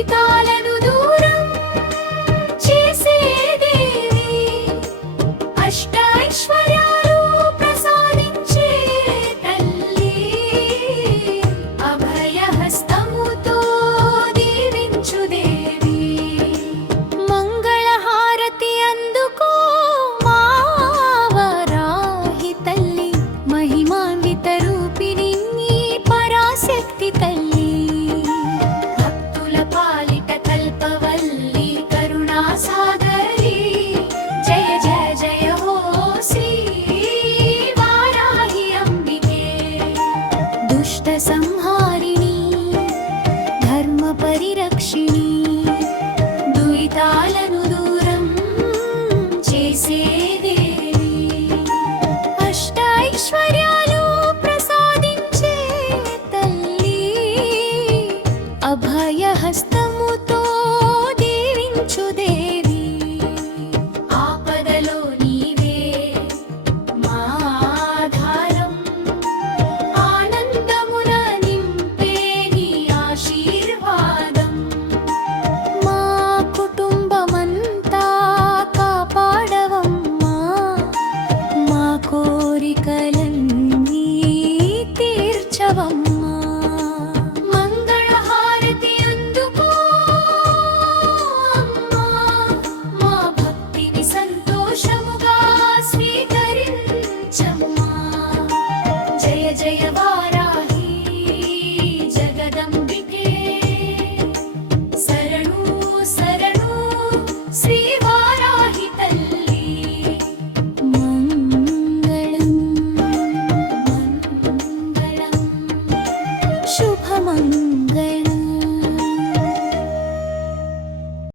దురితాలను దూరం చేసే దేవి, అష్టైశ్వర్యాలు ప్రసాదించే తల్లి, అభయహస్తముతో దీవించు దేవి. మంగళహారతి అందుకో మా వారాహి తల్లి, మహిమాన్విత రూపిణి పరాశక్తి తల్లి. భక్తుల పాలిట కల్పవల్లి కరుణా సాగరి, జయ జయ జయ హో శ్రీ వారాహి అంబికే. దుష్ట సంహారిణి ధర్మ పరిరక్షిణి, దురితాలను దూరం చేసే దేవి, అష్టైశ్వర్యాలు ప్రసాదించే తల్లి, అభయహస్తముతో దీవించు దేవి. ఆపదలో నీవే మా ఆధారం, ఆనందమున నింపే నీ ఆశీర్వాదం. మా కుటుంబమంతా కాపాడవమ్మా, మా కోరికలన్నీ తీర్చవమ్మా. మంగళహారతి అందుకో అమ్మా, మా భక్తిని సంతోషముగా స్వీకరించమ్మా. జయ జయ వారాహి జగదంబికే, శరణు శరణు శ్రీ వారాహి తల్లి. మంగళం మంగళం శుభమంగళం.